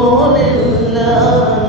Hallelujah.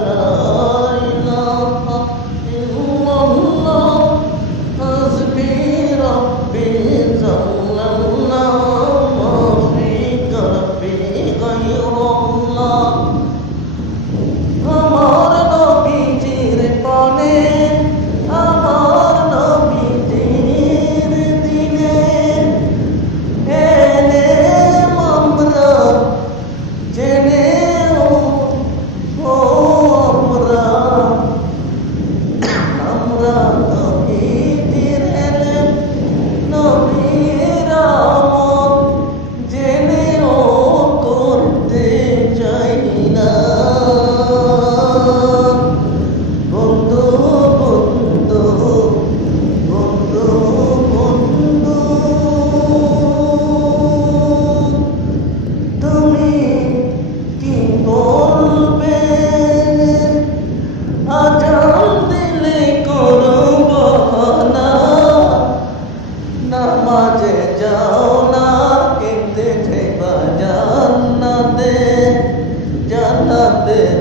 ter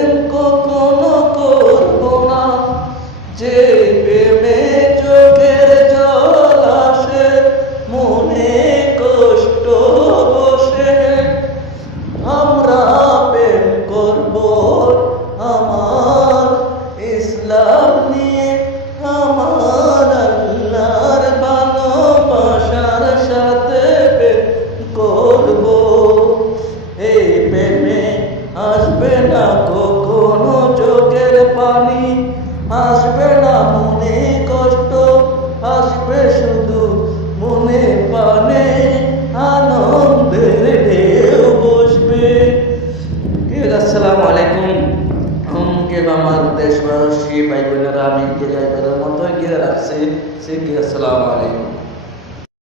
হাসবে না মনে কষ্ট হাসবে শুধু মনে পানে আনন্দের ঢেউ বসবে আসসালামু আলাইকুম আমাকে আমার দেশবাসী ভাই বোনেরা আমি গিয়ে মতো গিয়ে রাখছি সে গিয়ে আসসালামু আলাইকুম